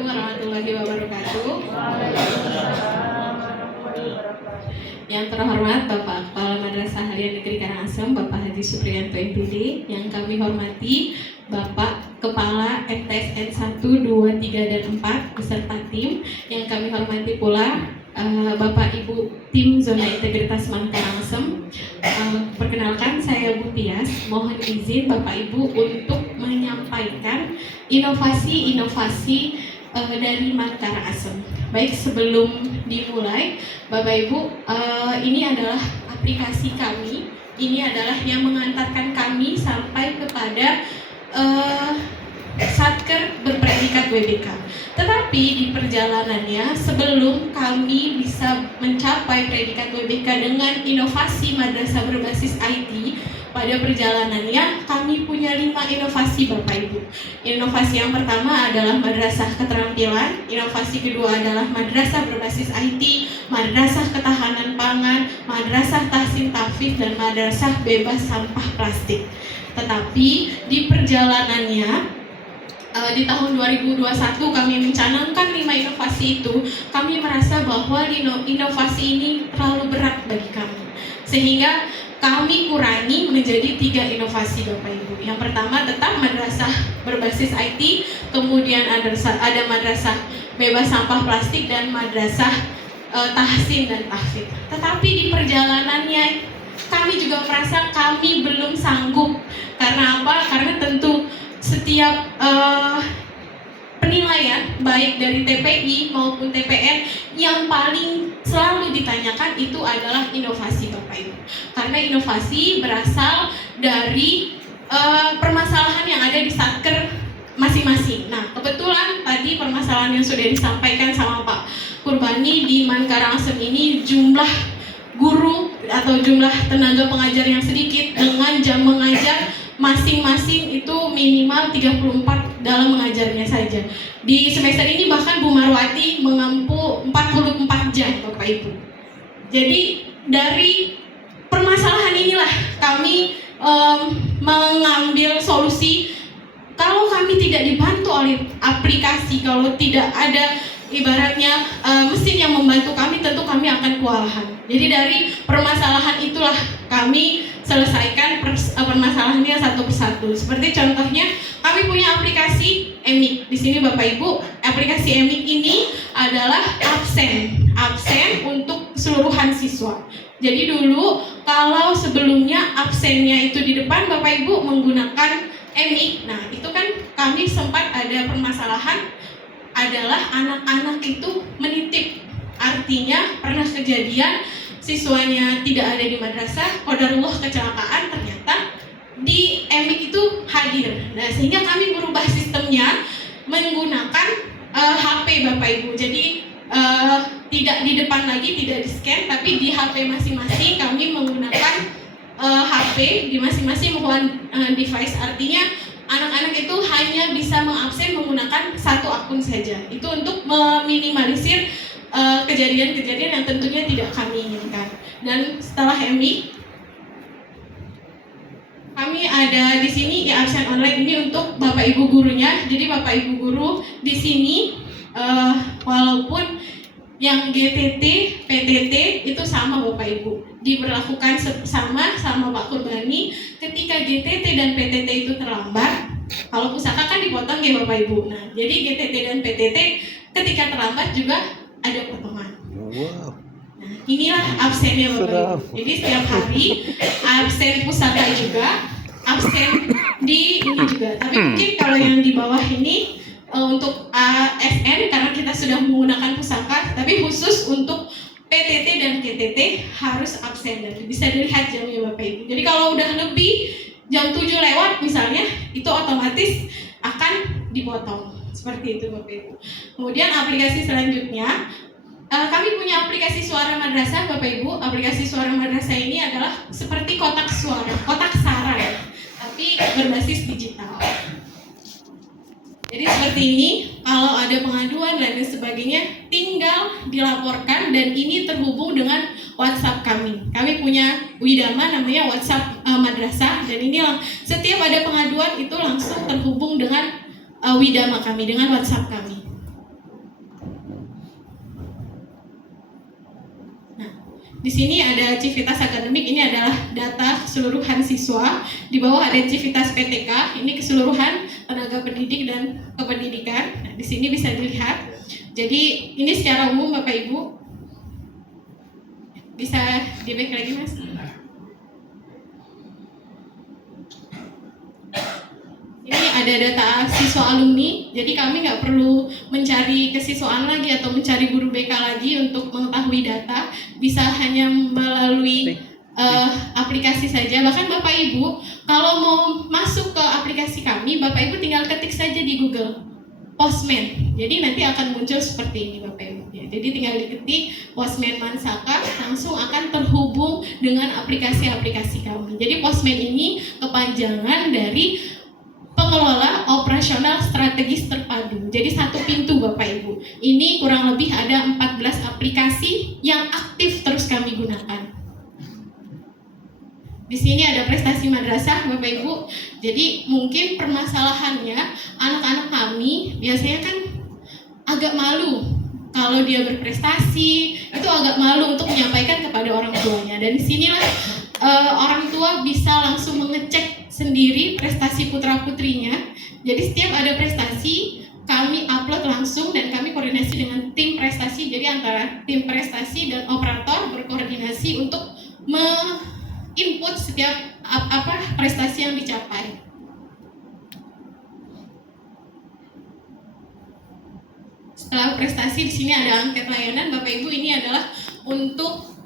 Assalamualaikum warahmatullahi wabarakatuh. Yang terhormat Bapak Kepala Madrasah Halia Negeri Karangasem, Bapak Haji Supriyanto MPD. Yang kami hormati Bapak Kepala MTSN 1, 2, 3, dan 4 beserta tim. Yang kami hormati pula Bapak Ibu tim Zona Integritas Man Karangasem. Perkenalkan, saya Bu Tias. Mohon izin Bapak Ibu untuk menyampaikan inovasi-inovasi dari Man Karangasem. Baik, sebelum dimulai, Bapak Ibu, ini adalah aplikasi kami. Ini adalah yang mengantarkan kami sampai kepada Satker berpredikat WBK. Tetapi di perjalanannya, sebelum kami bisa mencapai predikat WBK dengan inovasi madrasah berbasis IT, pada perjalanannya kami punya 5 inovasi Bapak Ibu. Inovasi yang pertama adalah madrasah keterampilan, inovasi kedua adalah madrasah berbasis IT, madrasah ketahanan pangan, madrasah tahsin tahfiz, dan madrasah bebas sampah plastik. Tetapi di perjalanannya di tahun 2021 kami mencanangkan 5 inovasi itu. Kami merasa bahwa inovasi ini terlalu berat bagi kami, sehingga kami kurangi menjadi 3 inovasi Bapak Ibu. Yang pertama tetap madrasah berbasis IT, kemudian ada madrasah bebas sampah plastik, dan madrasah tahsin dan tahfiz. Tetapi di perjalanannya kami juga merasa kami belum sanggup. Karena apa? Karena tentu setiap penilaian baik dari TPI maupun TPN yang paling selalu ditanyakan itu adalah inovasi Bapak Ibu. Karena inovasi berasal dari permasalahan yang ada di satker masing-masing. Nah, kebetulan tadi permasalahan yang sudah disampaikan sama Pak Kurbani di Man Karangasem ini, jumlah guru atau jumlah tenaga pengajar yang sedikit dengan jam mengajar masing-masing itu minimal 34 dalam mengajarnya saja. Di semester ini bahkan Bu Marwati mengampu 44 jam Bapak Ibu. Jadi dari permasalahan inilah kami mengambil solusi. Kalau kami tidak dibantu oleh aplikasi, kalau tidak ada ibaratnya mesin yang membantu kami, tentu kami akan kewalahan. Jadi dari permasalahan itulah kami selesaikan permasalahannya satu persatu. Seperti contohnya, kami punya aplikasi EMIC. Di sini Bapak Ibu, aplikasi EMIC ini adalah absen untuk keseluruhan siswa. Jadi dulu kalau sebelumnya absennya itu di depan, Bapak Ibu menggunakan EMIC. Nah, itu kan kami sempat ada permasalahan adalah anak-anak itu menitip. Artinya pernah kejadian siswanya tidak ada di madrasah, qadarullah kecelakaan, ternyata di EMIC itu hadir. Nah, sehingga kami merubah sistemnya menggunakan HP Bapak Ibu. Jadi tidak di depan lagi, tidak di scan, tapi di HP masing-masing kami menggunakan HP di masing-masing device. Artinya anak-anak itu hanya bisa mengabsen menggunakan satu akun saja. Itu untuk meminimalisir kejadian-kejadian yang tentunya tidak kami inginkan. Dan setelah EMIC, kami ada di sini absen online ini untuk Bapak Ibu gurunya. Jadi Bapak Ibu guru di sini walaupun yang GTT, PTT itu sama Bapak Ibu, diberlakukan sama Pak Kurbani. Ketika GTT dan PTT itu terlambat, kalau pusaka kan dipotong ya Bapak Ibu. Nah, jadi GTT dan PTT ketika terlambat juga ada potongan. Wow. Nah, inilah absennya Bapak Ibu. Jadi setiap hari absen pusaka juga, absen di ini juga. Tapi mungkin kalau yang di bawah ini untuk ASN karena kita sudah menggunakan pusaka, tapi khusus untuk PTT dan GTT harus absen. Dan bisa dilihat jamnya Bapak Ibu. Jadi kalau udah lebih jam 7 lewat misalnya, itu otomatis akan dipotong. Seperti itu Bapak Ibu. Kemudian aplikasi selanjutnya, kami punya aplikasi suara madrasah Bapak Ibu. Aplikasi suara madrasah ini adalah seperti kotak suara, kotak suara ya, tapi berbasis digital. Jadi seperti ini, kalau ada pengaduan dan lain sebagainya, tinggal dilaporkan, dan ini terhubung dengan WhatsApp kami. Kami punya Widama namanya WhatsApp madrasah, dan ini setiap ada pengaduan itu langsung terhubung dengan Widama kami, dengan WhatsApp kami. Di sini ada civitas akademik, ini adalah data keseluruhan siswa. Di bawah ada civitas PTK, ini keseluruhan tenaga pendidik dan kependidikan. Nah, di sini bisa dilihat. Jadi ini secara umum Bapak Ibu. Bisa di back lagi Mas. Ini ada data siswa alumni, jadi kami nggak perlu mencari kesiswaan lagi atau mencari guru BK lagi untuk mengetahui data, bisa hanya melalui aplikasi saja. Bahkan Bapak Ibu, kalau mau masuk ke aplikasi kami, Bapak Ibu tinggal ketik saja di Google Postman, jadi nanti akan muncul seperti ini Bapak Ibu. Ya, jadi tinggal diketik Postman Mansaka, langsung akan terhubung dengan aplikasi-aplikasi kami. Jadi Postman ini kepanjangan dari pengelola operasional strategis terpadu. Jadi satu pintu Bapak Ibu. Ini kurang lebih ada 14 aplikasi yang aktif terus kami gunakan. Di sini ada prestasi madrasah Bapak Ibu. Jadi mungkin permasalahannya anak-anak kami biasanya kan agak malu kalau dia berprestasi, itu agak malu untuk menyampaikan kepada orang tuanya. Dan disinilah orang tua bisa langsung mengecek sendiri prestasi putra-putrinya. Jadi setiap ada prestasi, kami upload langsung dan kami koordinasi dengan tim prestasi. Jadi antara tim prestasi dan operator berkoordinasi untuk input setiap prestasi yang dicapai. Setelah prestasi, di sini ada angket layanan Bapak Ibu. Ini adalah untuk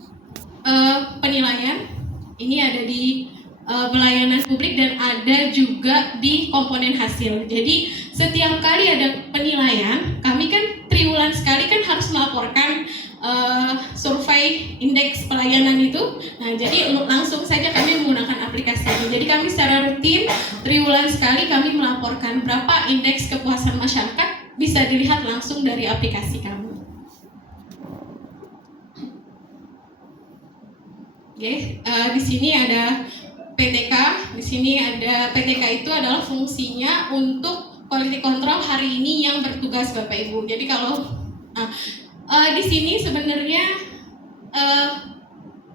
penilaian. Ini ada di pelayanan publik dan ada juga di komponen hasil. Jadi setiap kali ada penilaian, kami kan triwulan sekali kan harus melaporkan survei indeks pelayanan itu. Nah, jadi langsung saja kami menggunakan aplikasi ini. Jadi kami secara rutin triwulan sekali kami melaporkan berapa indeks kepuasan masyarakat, bisa dilihat langsung dari aplikasi kami. Oke, di sini ada PTK. Di sini ada PTK, itu adalah fungsinya untuk quality control hari ini yang bertugas Bapak Ibu. Jadi kalau di sini sebenarnya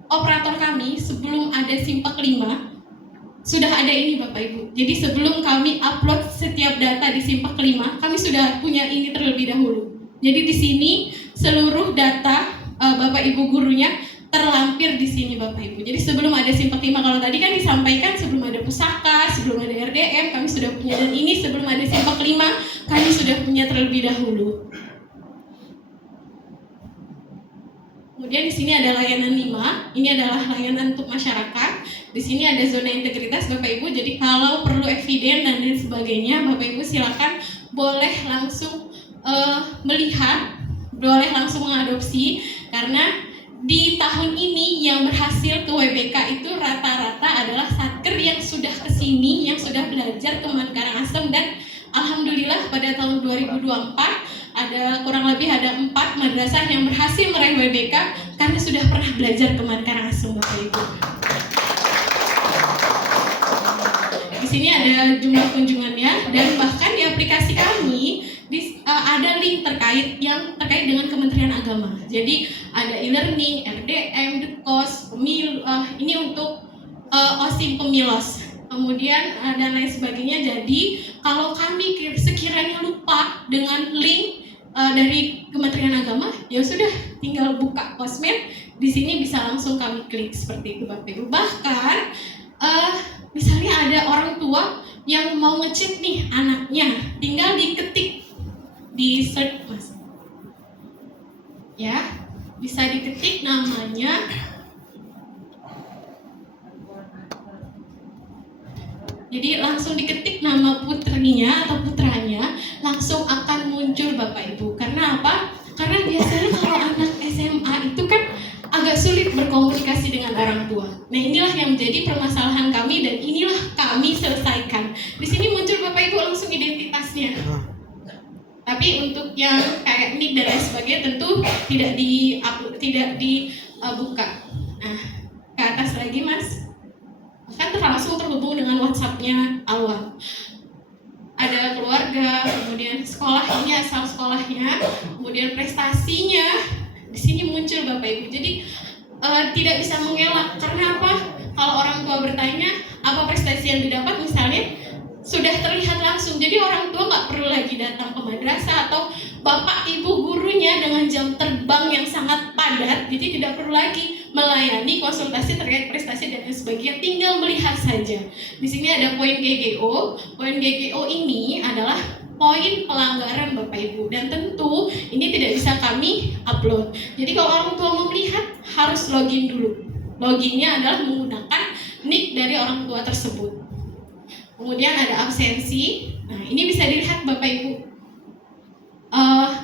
operator kami sebelum ada Simpak 5 sudah ada ini Bapak Ibu. Jadi sebelum kami upload setiap data di Simpak 5, kami sudah punya ini terlebih dahulu. Jadi di sini seluruh data Bapak Ibu gurunya terlampir di sini Bapak Ibu. Jadi sebelum ada Simpak 5, kalau tadi kan disampaikan sebelum ada pusaka, sebelum ada RDM, kami sudah punya, dan ini sebelum ada Simpak 5, kami sudah punya terlebih dahulu. Kemudian di sini ada layanan 5, ini adalah layanan untuk masyarakat. Di sini ada zona integritas Bapak Ibu, jadi kalau perlu eviden dan lain sebagainya, Bapak Ibu silakan boleh langsung melihat, boleh langsung mengadopsi, karena di tahun ini yang berhasil ke WBK itu rata-rata adalah satker yang sudah kesini, yang sudah belajar ke Karangasem, dan alhamdulillah pada tahun 2024 ada kurang lebih ada 4 madrasah yang berhasil meraih WBK karena sudah pernah belajar ke Karangasem Bapak Ibu. Di sini ada jumlah kunjungannya, dan bahkan di aplikasi kami ada link terkait dengan Kementerian Agama. Jadi ada e-learning, RDM, DEKOS, pemilu, ini untuk OSIM Pemilos, kemudian dan lain sebagainya. Jadi kalau kami sekiranya lupa dengan link dari Kementerian Agama, ya sudah tinggal buka Postman, di sini bisa langsung kami klik seperti itu Bapak Ibu. Bahkan misalnya ada orang tua yang mau ngecek nih anaknya, tinggal diketik di search Mas. Ya, bisa diketik namanya. Jadi langsung diketik nama putrinya atau putranya, langsung akan muncul Bapak Ibu. Karena apa? Karena biasanya kalau anak SMA itu kan agak sulit berkomunikasi dengan orang tua. Nah, inilah yang menjadi permasalahan kami dan inilah kami selesaikan. Di sini muncul Bapak Ibu langsung identitasnya. Tapi untuk yang kayak nick dan lain sebagainya tentu tidak dibuka. Nah, ke atas lagi Mas, kan langsung terhubung dengan WhatsApp-nya awal. Ada keluarga, kemudian sekolah, ini asal sekolahnya, kemudian prestasinya. Di sini muncul Bapak Ibu. Jadi tidak bisa mengelak. Karena apa? Kalau orang tua bertanya apa prestasi yang didapat misalnya, sudah terlihat langsung. Jadi orang tua nggak perlu lagi datang ke madrasah atau bapak ibu gurunya dengan jam terbang yang sangat padat, jadi tidak perlu lagi melayani konsultasi terkait prestasi dan lain sebagainya, tinggal melihat saja. Di sini ada poin GGO. Poin GGO ini adalah poin pelanggaran Bapak Ibu, dan tentu ini tidak bisa kami upload. Jadi kalau orang tua mau melihat harus login dulu. Loginnya adalah menggunakan nick dari orang tua tersebut. Kemudian ada absensi. Nah, ini bisa dilihat Bapak Ibu.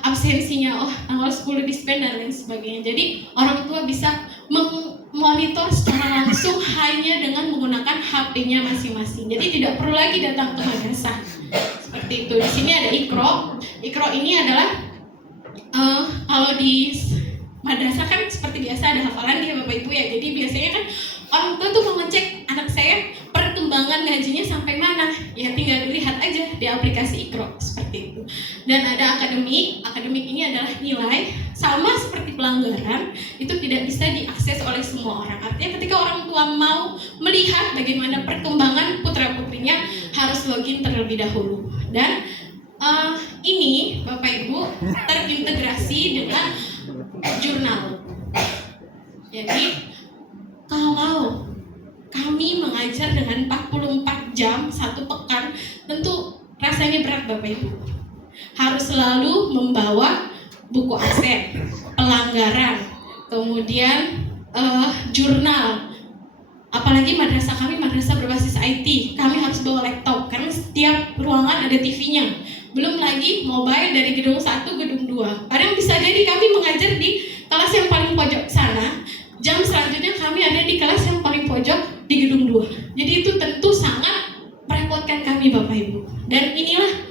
Absensinya tanggal 10 dispen dan lain sebagainya. Jadi orang tua bisa memonitor secara langsung hanya dengan menggunakan HP-nya masing-masing. Jadi tidak perlu lagi datang ke madrasah. Seperti itu. Di sini ada Iqra. Iqra ini adalah kalau di madrasah kan seperti biasa ada hafalan ya Bapak Ibu ya. Jadi biasanya kan orang tua tuh mau ngecek anak saya perkembangan ngajinya sampai mana, ya tinggal dilihat aja di aplikasi Iqra seperti itu. Dan ada akademik. Akademik ini adalah nilai, sama seperti pelanggaran, itu tidak bisa diakses oleh semua orang. Artinya ketika orang tua mau melihat bagaimana perkembangan putra putrinya harus login terlebih dahulu. Dan ini Bapak Ibu terintegrasi dengan jurnal. Jadi kalau kami mengajar dengan 44 jam satu pekan, tentu rasanya berat Bapak Ibu. Harus selalu membawa buku absen, pelanggaran, kemudian jurnal. Apalagi madrasah kami madrasah berbasis IT, kami harus bawa laptop karena setiap ruangan ada TV-nya. Belum lagi mobile dari gedung 1 gedung 2. Kadang bisa jadi kami mengajar di kelas yang paling pojok sana, jam selanjutnya kami ada di kelas yang paling pojok di gedung 2. Jadi itu tentu sangat merepotkan kami Bapak Ibu. Dan inilah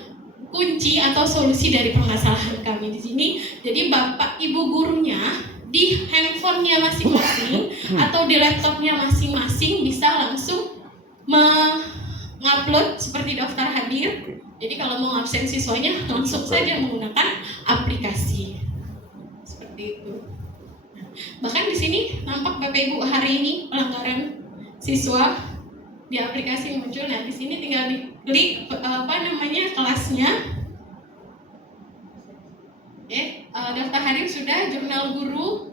kunci atau solusi dari permasalahan kami di sini. Jadi Bapak Ibu gurunya di handphonenya masing-masing atau di laptopnya masing-masing bisa langsung mengupload seperti daftar hadir. Jadi kalau mau absen siswanya langsung saja menggunakan aplikasi. Seperti itu. Bahkan di sini nampak Bapak Ibu hari ini pelanggaran siswa di aplikasi muncul. Nah, di sini tinggal diklik kelasnya. Daftar hadir sudah, jurnal guru.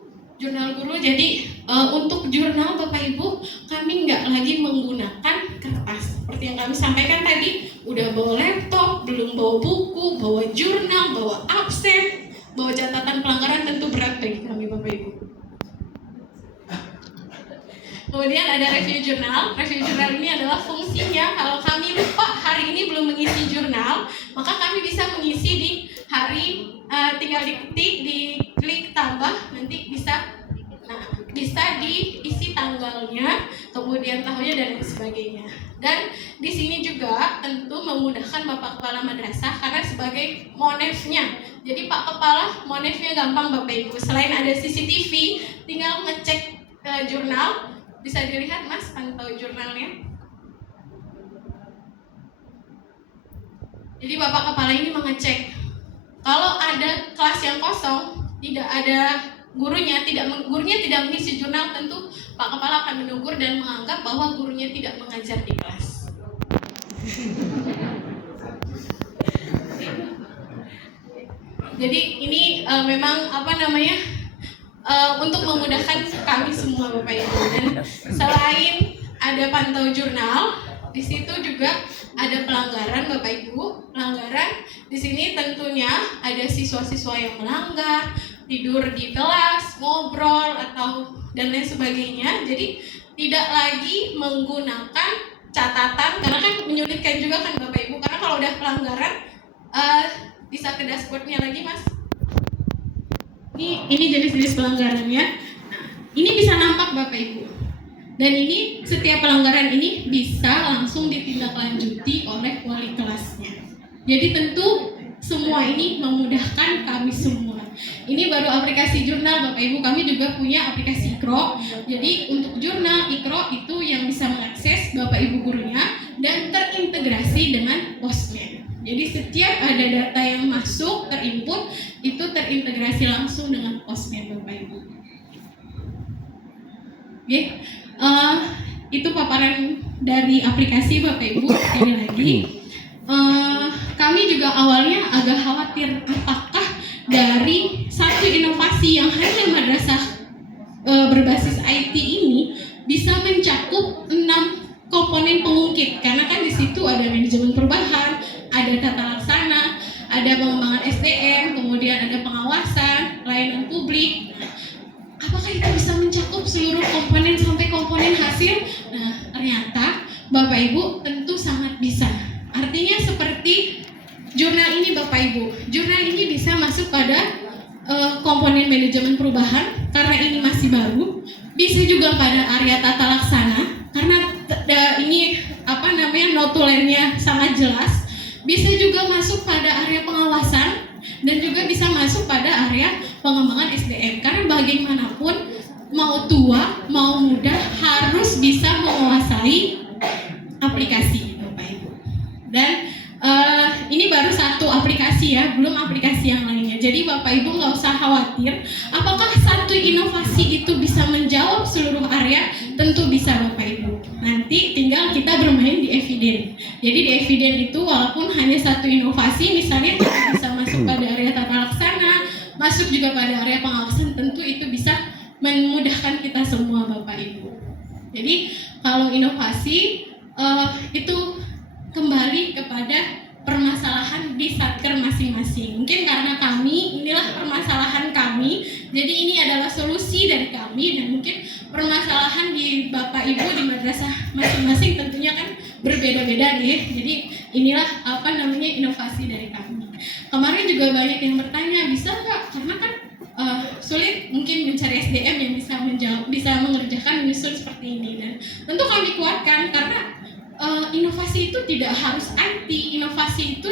Jadi untuk jurnal Bapak Ibu kami nggak lagi menggunakan kertas. Seperti yang kami sampaikan tadi, udah bawa laptop, belum bawa buku, bawa jurnal, bawa absen, bawa catatan pelanggaran, tentu berat bagi kami Bapak Ibu. Kemudian ada review jurnal. Review jurnal ini adalah fungsinya kalau kami lupa hari ini belum mengisi jurnal, maka kami bisa mengisi di hari, tinggal diketik, diklik tambah, nanti bisa diisi tanggalnya, kemudian tahunnya dan lain sebagainya. Dan di sini juga tentu memudahkan Bapak Kepala Madrasah karena sebagai monefnya. Jadi Pak Kepala monefnya gampang Bapak Ibu. Selain ada CCTV, tinggal ngecek jurnal. Bisa dilihat Mas, pantau jurnalnya. Jadi Bapak Kepala ini mengecek kalau ada kelas yang kosong, tidak ada gurunya tidak mengisi jurnal, tentu Pak Kepala akan menegur dan menganggap bahwa gurunya tidak mengajar di kelas. Jadi ini memang untuk memudahkan kami semua Bapak Ibu. Dan selain ada pantau jurnal, di situ juga ada pelanggaran Bapak Ibu. Pelanggaran di sini tentunya ada siswa-siswa yang melanggar, tidur di kelas, ngobrol dan lain sebagainya. Jadi tidak lagi menggunakan catatan karena kan menyulitkan juga kan Bapak Ibu. Karena kalau udah pelanggaran bisa ke dashboardnya lagi Mas. Ini jenis-jenis pelanggarannya. Nah, ini bisa nampak Bapak Ibu. Dan ini setiap pelanggaran ini bisa langsung ditindaklanjuti oleh wali kelasnya. Jadi tentu semua ini memudahkan kami semua. Ini baru aplikasi jurnal Bapak Ibu. Kami juga punya aplikasi Iqra. Jadi untuk jurnal Iqra itu yang bisa mengakses Bapak Ibu gurunya dan terintegrasi dengan Postman. Jadi setiap ada data yang masuk terinput itu terintegrasi langsung dengan Postman Bapak Ibu. Oke. Itu paparan dari aplikasi Bapak Ibu. Sekali lagi, kami juga awalnya agak khawatir apakah dari satu inovasi yang hanya madrasah berbasis IT ini bisa mencakup 6 komponen pengungkit, karena kan di situ ada manajemen perubahan, ada tata laksana, ada pengembangan SDM, kemudian ada pengawasan, layanan publik. Apakah itu bisa mencakup seluruh komponen sampai komponen hasil? Nah, ternyata Bapak Ibu tentu sangat bisa. Artinya seperti jurnal ini Bapak Ibu. Jurnal ini bisa masuk pada komponen manajemen perubahan karena ini masih baru. Bisa juga pada area tata laksana karena ini notulennya sangat jelas. Bisa juga masuk pada area pengawasan dan juga bisa masuk pada area pengembangan SDM. Karena bagaimanapun mau tua mau muda harus bisa menguasai aplikasi Bapak Ibu. Dan ini baru satu aplikasi ya, belum aplikasi yang lainnya. Jadi Bapak Ibu nggak usah khawatir. Apakah satu inovasi itu bisa menjawab seluruh area? Tentu bisa Bapak Ibu. Nanti tinggal kita bermain di Eviden. Jadi di Eviden itu walaupun hanya satu inovasi, misalnya kita bisa masuk pada area tata laksana, masuk juga pada area pengawasan, tentu itu bisa memudahkan kita semua Bapak Ibu. Jadi kalau inovasi itu kembali kepada permasalahan di satker masing-masing. Mungkin karena kami, inilah permasalahan kami, jadi ini adalah solusi dari kami, dan mungkin permasalahan di Bapak Ibu di madrasah masing-masing tentunya kan berbeda-beda nih. Jadi inilah inovasi dari kami. Kemarin juga banyak yang bertanya, bisa nggak? Karena kan sulit mungkin mencari SDM yang bisa mengerjakan menyusun seperti ini, dan tentu kami kuatkan karena inovasi itu tidak harus IT. Inovasi itu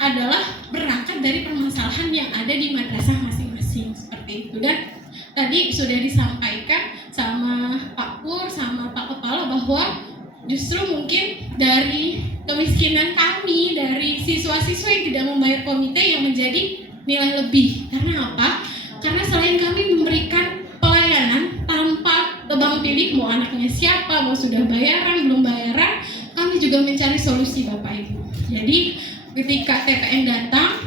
adalah berangkat dari permasalahan yang ada di madrasah masing-masing seperti itu. Dan tadi sudah disampaikan sama Pak Pur, sama Pak Kepala bahwa justru mungkin dari kemiskinan kami, dari siswa-siswa yang tidak membayar komite yang menjadi nilai lebih. Karena apa? Karena selain kami memberikan pelayanan tanpa tebang pilih mau anaknya siapa, mau sudah bayaran, belum bayaran, kami juga mencari solusi Bapak Ibu. Jadi ketika TPN datang,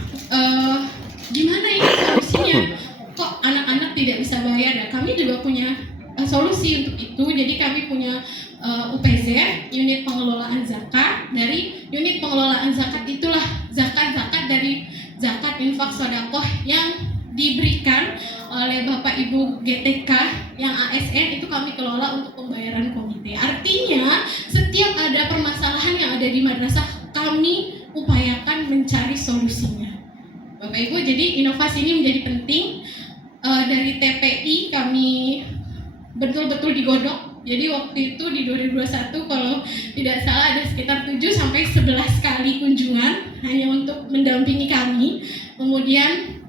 gimana ini solusinya? Kok anak-anak tidak bisa bayar? Ya, kami juga punya solusi untuk itu. Jadi kami punya UPZ, unit pengelolaan zakat. Dari unit pengelolaan zakat itulah zakat-zakat dari zakat infak sedekah yang diberikan oleh Bapak Ibu GTK yang ASN itu kami kelola untuk pembayaran komite. Artinya setiap ada permasalahan yang ada di madrasah kami upayakan mencari solusinya. Bapak Ibu, jadi inovasi ini menjadi penting. Dari TPI kami betul-betul digodok. Jadi waktu itu di 2021 kalau tidak salah ada sekitar 7 sampai 11 kali kunjungan hanya untuk mendampingi kami. Kemudian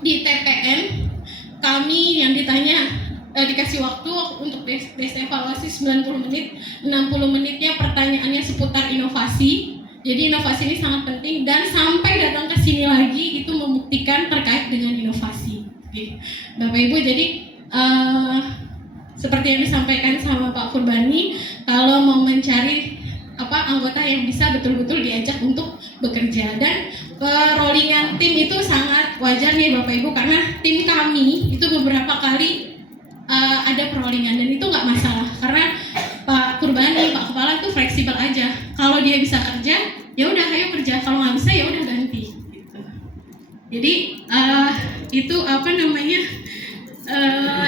di TPN kami yang ditanya dikasih waktu untuk evaluasi 90 menit, 60 menitnya pertanyaannya seputar inovasi. Jadi inovasi ini sangat penting dan sampai datang ke sini lagi itu membuktikan terkait dengan inovasi. Oke. Bapak Ibu, jadi seperti yang disampaikan sama Pak Furbani, kalau mau mencari anggota yang bisa betul-betul diajak untuk bekerja, dan rollingan tim itu sangat wajar nih Bapak Ibu, karena tim kami itu beberapa kali ada perollingan dan itu nggak masalah karena Pak Furbani, Pak Kepala itu fleksibel aja. Kalau dia bisa kerja, ya udah ayo kerja. Kalau nggak bisa ya udah ganti. Gitu. Jadi itu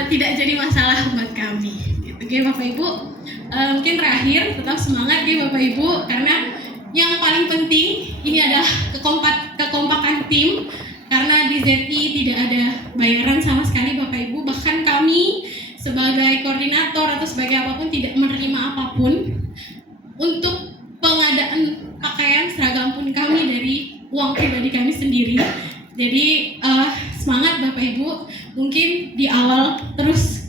tidak jadi masalah buat kami. Gitu. Oke Bapak Ibu. Mungkin terakhir tetap semangat ya Bapak Ibu, karena yang paling penting ini adalah kekompakan tim, karena di ZI tidak ada bayaran sama sekali Bapak Ibu, bahkan kami sebagai koordinator atau sebagai apapun tidak menerima apapun. Untuk pengadaan pakaian seragam pun kami dari uang pribadi kami sendiri. Jadi semangat Bapak Ibu, mungkin di awal terus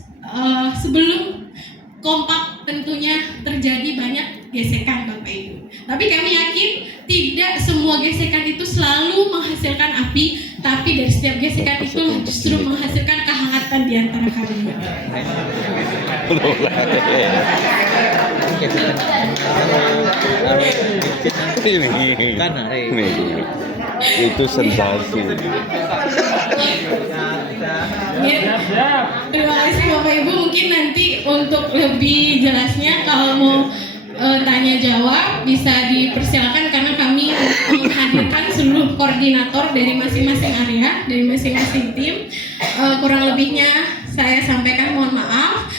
sebelum kompak tentunya terjadi banyak gesekan Bapak Ibu. Tapi kami yakin tidak semua gesekan itu selalu menghasilkan api, tapi dari setiap gesekan itu justru menghasilkan kehangatan dipersilakan di antara kalian. Itu sensasi. Ya. Terima kasih Bapak Ibu. Mungkin nanti untuk lebih jelasnya kalau mau tanya jawab bisa dipersilakan karena kami menghadirkan seluruh koordinator dari masing-masing area, dari masing-masing tim. Kurang lebihnya saya sampaikan mohon maaf.